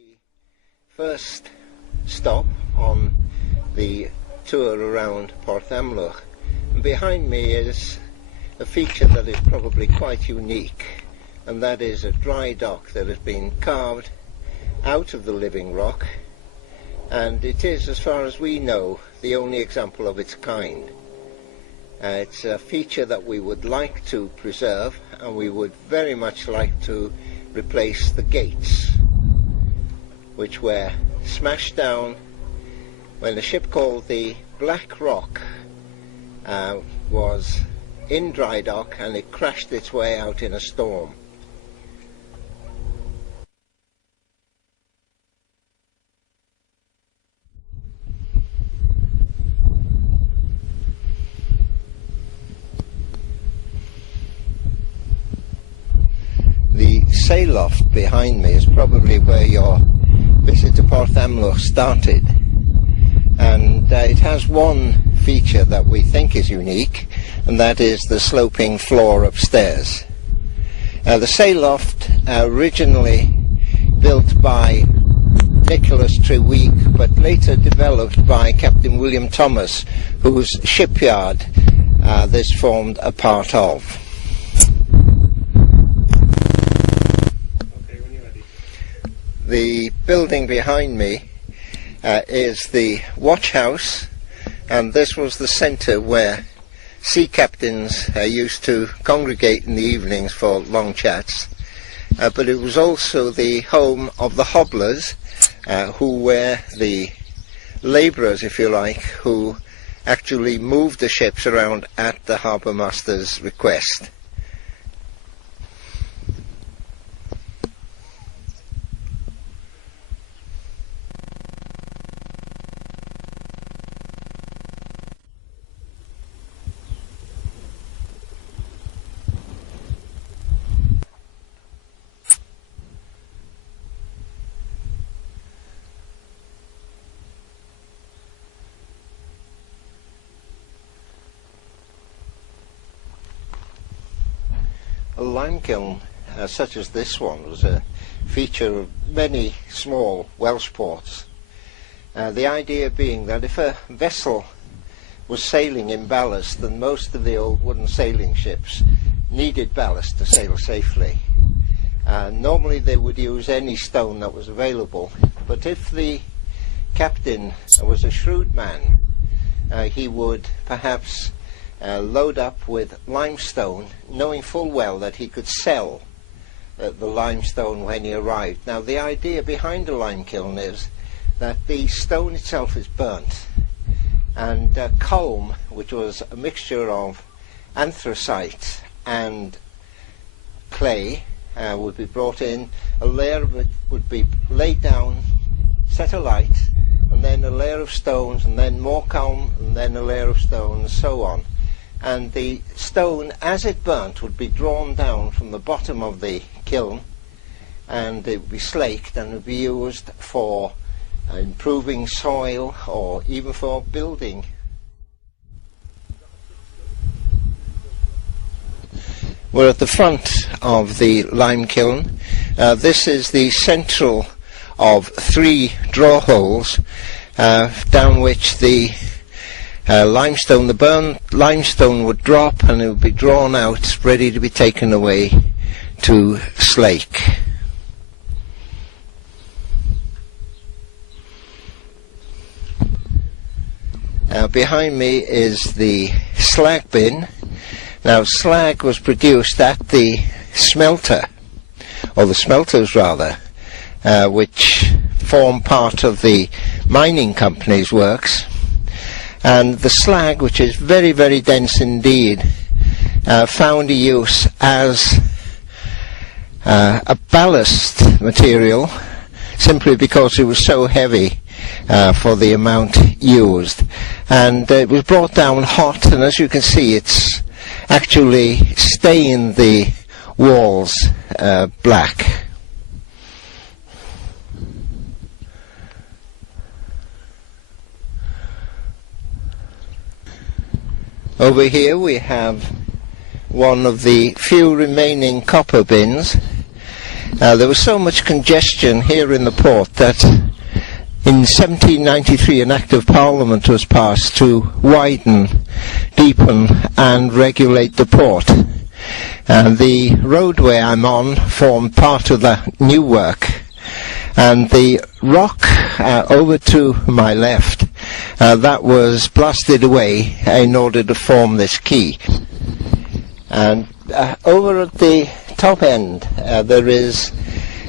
the first stop on the tour around Port Amlwch, and behind me is a feature that is probably quite unique, and that is a dry dock that has been carved out of the living rock, and it is, as far as we know, the only example of its kind. It's a feature that we would like to preserve, and we would very much like to replace the gates, which were smashed down when a ship called the Black Rock was in dry dock, and it crashed its way out in a storm. The sail loft behind me is probably where your visit to Port Amlwch started, and it has one feature that we think is unique, and that is the sloping floor upstairs. The sail loft, originally built by Nicholas Treweek, but later developed by Captain William Thomas, whose shipyard this formed a part of. The building behind me is the watch house, and this was the centre where sea captains used to congregate in the evenings for long chats, but it was also the home of the hobblers, who were the labourers, if you like, who actually moved the ships around at the harbour master's request. A lime kiln such as this one was a feature of many small Welsh ports. The idea being that if a vessel was sailing in ballast, then most of the old wooden sailing ships needed ballast to sail safely. Normally they would use any stone that was available, but if the captain was a shrewd man, he would perhaps load up with limestone, knowing full well that he could sell the limestone when he arrived. Now, the idea behind a lime kiln is that the stone itself is burnt, and culm, which was a mixture of anthracite and clay, would be brought in. A layer of it would be laid down, set alight, and then a layer of stones, and then more culm, and then a layer of stones, and so on. And the stone, as it burnt, would be drawn down from the bottom of the kiln, and it would be slaked and would be used for improving soil or even for building. We're at the front of the lime kiln. This is the central of 3 draw holes down which the limestone, the burnt limestone, would drop, and it would be drawn out, ready to be taken away to slake. Behind me is the slag bin. Now, slag was produced at the smelter, or the smelters rather, which form part of the mining company's works. And the slag, which is very, very dense indeed, found a use as a ballast material, simply because it was so heavy for the amount used. And it was brought down hot, and as you can see, it's actually stained the walls black. Over here we have one of the few remaining copper bins, There was so much congestion here in the port that in 1793 an Act of Parliament was passed to widen, deepen and regulate the port. The roadway I'm on formed part of the new work, and the rock over to my left, that was blasted away in order to form this quay. And over at the top end there is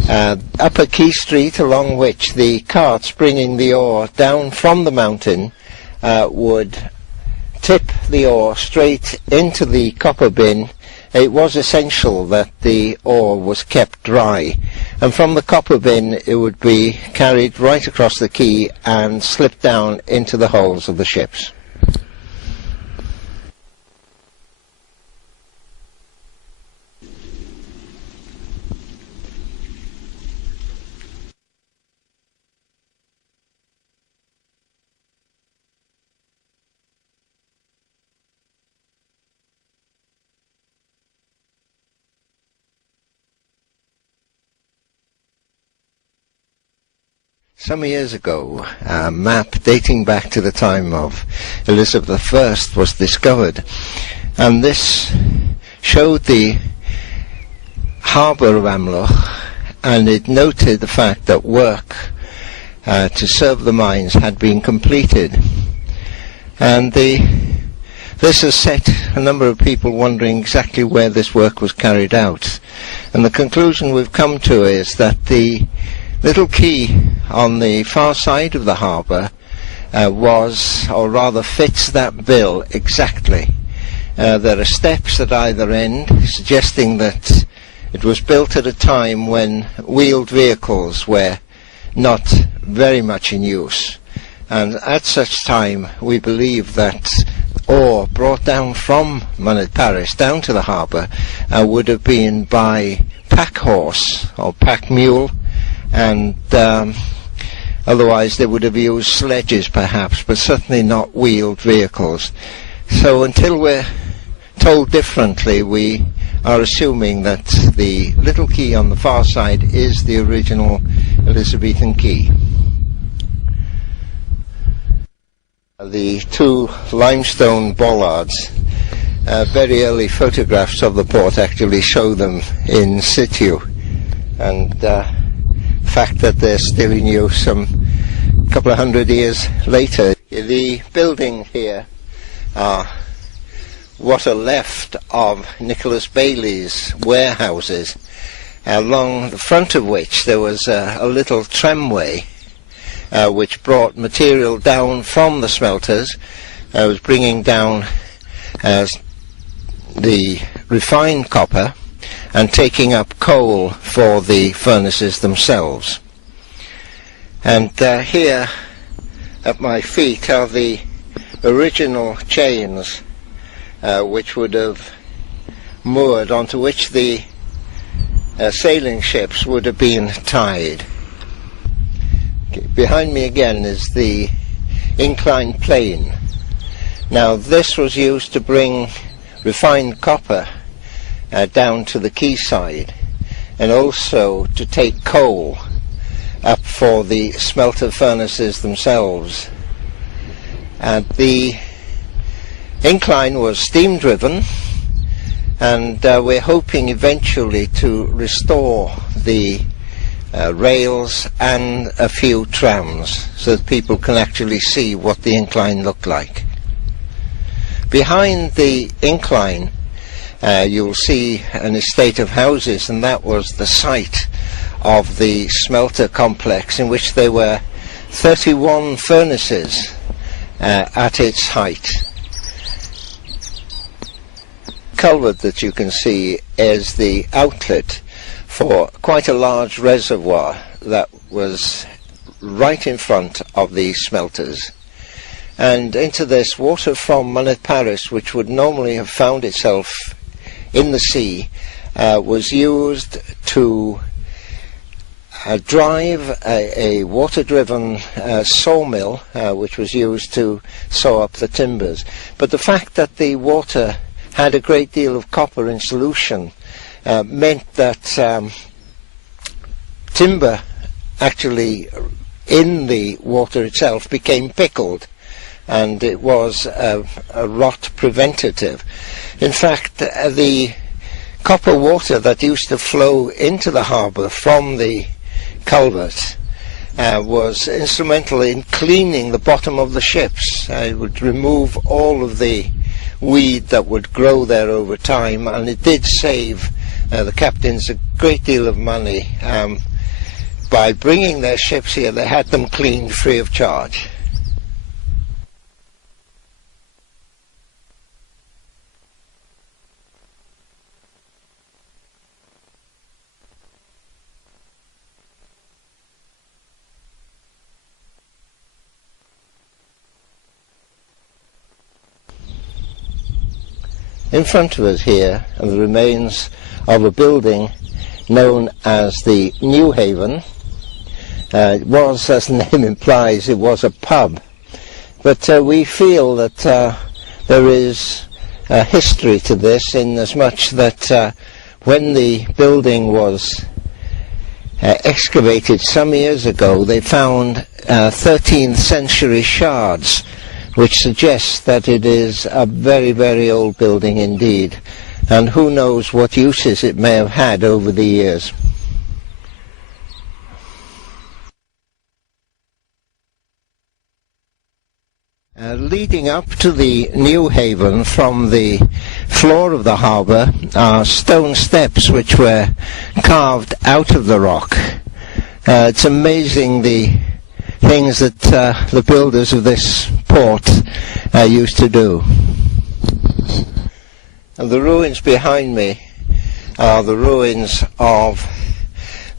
Upper Quay Street, along which the carts bringing the ore down from the mountain would tip the ore straight into the copper bin. It was essential that the ore was kept dry, and from the copper bin it would be carried right across the quay and slipped down into the hulls of the ships. Some years ago, a map dating back to the time of Elizabeth I was discovered, and this showed the harbour of Amlwch, and it noted the fact that work to serve the mines had been completed. And this has set a number of people wondering exactly where this work was carried out. And the conclusion we've come to is that the little quay on the far side of the harbour was, or rather fits that bill exactly. There are steps at either end suggesting that it was built at a time when wheeled vehicles were not very much in use, and at such time we believe that ore brought down from Amlwch Port down to the harbour would have been by pack horse or pack mule, and otherwise they would have used sledges perhaps, but certainly not wheeled vehicles. So until we're told differently, we are assuming that the little quay on the far side is the original Elizabethan quay. The two limestone bollards, very early photographs of the port actually show them in situ, and fact that they're still in use some couple of hundred years later. The building here are what are left of Nicholas Bailey's warehouses, along the front of which there was a little tramway which brought material down from the smelters. Was bringing down the refined copper and taking up coal for the furnaces themselves. And here at my feet are the original chains which would have moored, onto which the sailing ships would have been tied. Okay, behind me again is the inclined plane. Now this was used to bring refined copper down to the quayside, and also to take coal up for the smelter furnaces themselves. And the incline was steam driven, and we're hoping eventually to restore the rails and a few trams so that people can actually see what the incline looked like. Behind the incline you'll see an estate of houses, and that was the site of the smelter complex, in which there were 31 furnaces at its height. Culvert that you can see is the outlet for quite a large reservoir that was right in front of the smelters. And into this, water from Amlwch Port, which would normally have found itself in the sea, was used to drive a water-driven sawmill, which was used to saw up the timbers. But the fact that the water had a great deal of copper in solution meant that timber actually in the water itself became pickled, and it was a rot preventative. In fact, the copper water that used to flow into the harbour from the culvert was instrumental in cleaning the bottom of the ships. It would remove all of the weed that would grow there over time, and it did save the captains a great deal of money. By bringing their ships here, they had them cleaned free of charge. In front of us here are the remains of a building known as the New Haven. It was, as the name implies, it was a pub. But we feel that there is a history to this, in as much that when the building was excavated some years ago, they found 13th century shards, which suggests that it is a very, very old building indeed, and who knows what uses it may have had over the years. Leading up to the New Haven from the floor of the harbour are stone steps which were carved out of the rock. It's amazing the things that the builders of this port used to do. And the ruins behind me are the ruins of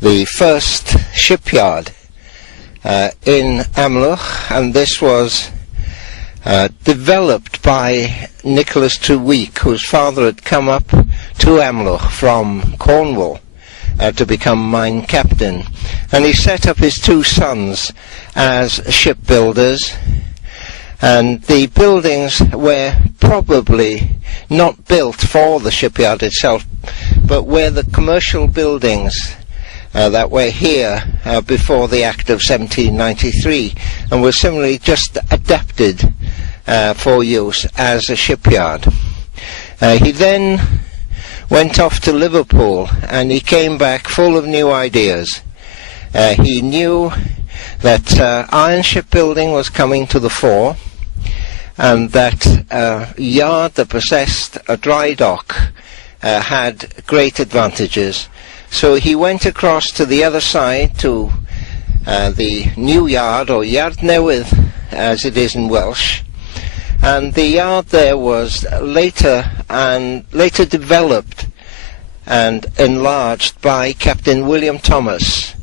the first shipyard in Amlwch, and this was developed by Nicholas Week, whose father had come up to Amlwch from Cornwall to become mine captain, and he set up his two sons as shipbuilders. And the buildings were probably not built for the shipyard itself, but were the commercial buildings that were here before the Act of 1793, and were similarly just adapted for use as a shipyard. He then went off to Liverpool, and he came back full of new ideas. He knew that iron shipbuilding was coming to the fore, and that a yard that possessed a dry dock had great advantages. So he went across to the other side to the new yard, or Yard Newydd as it is in Welsh, and the yard there was later developed and enlarged by Captain William Thomas,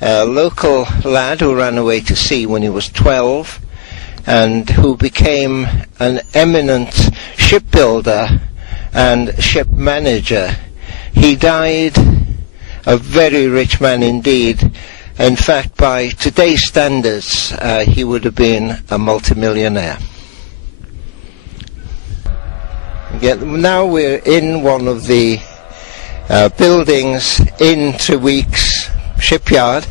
a local lad who ran away to sea when he was 12, and who became an eminent shipbuilder and ship manager. He died a very rich man indeed. In fact, by today's standards, he would have been a multimillionaire. Now we're in one of the buildings in Treweek's shipyard,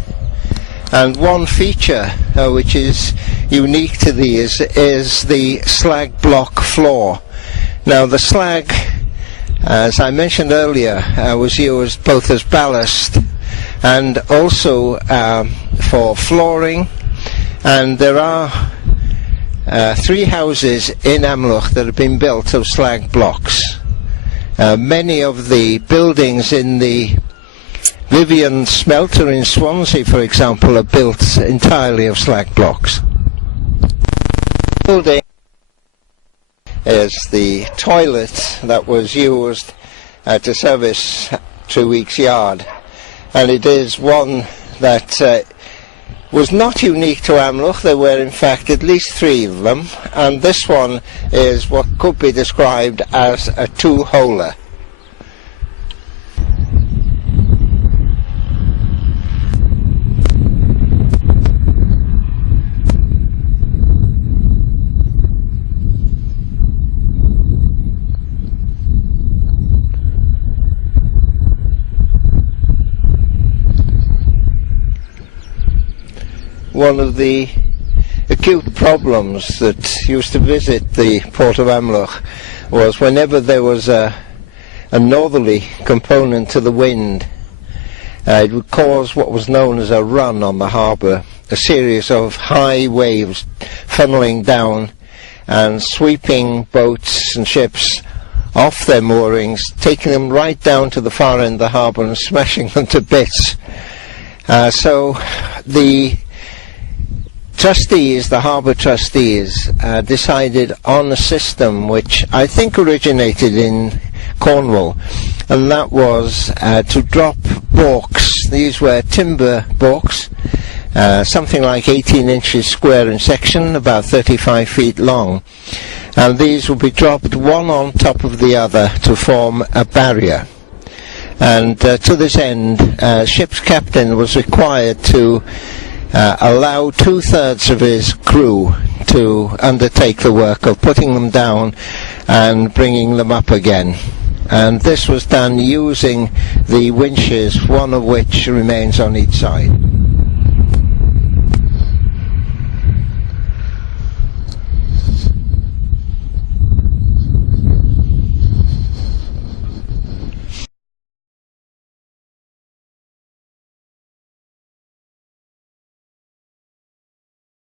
and one feature which is unique to these is the slag block floor. Now the slag, as I mentioned earlier, was used both as ballast and also for flooring, and there are 3 houses in Amlwch that have been built of slag blocks. Many of the buildings in the Vivian smelter in Swansea, for example, are built entirely of slag blocks. The building is the toilet that was used to service Treweek's yard, and it is one that was not unique to Amlwch. There were in fact at least 3 of them, and this one is what could be described as a 2-holer. one of the acute problems that used to visit the port of Amlwch was whenever there was a northerly component to the wind, it would cause what was known as a run on the harbour, a series of high waves funneling down and sweeping boats and ships off their moorings, taking them right down to the far end of the harbour and smashing them to bits. So the trustees, the harbour trustees, decided on a system which I think originated in Cornwall, and that was to drop balks. These were timber balks, something like 18 inches square in section, about 35 feet long, and these would be dropped one on top of the other to form a barrier. And to this end, ship's captain was required to allow 2/3 of his crew to undertake the work of putting them down and bringing them up again. And this was done using the winches, one of which remains on each side.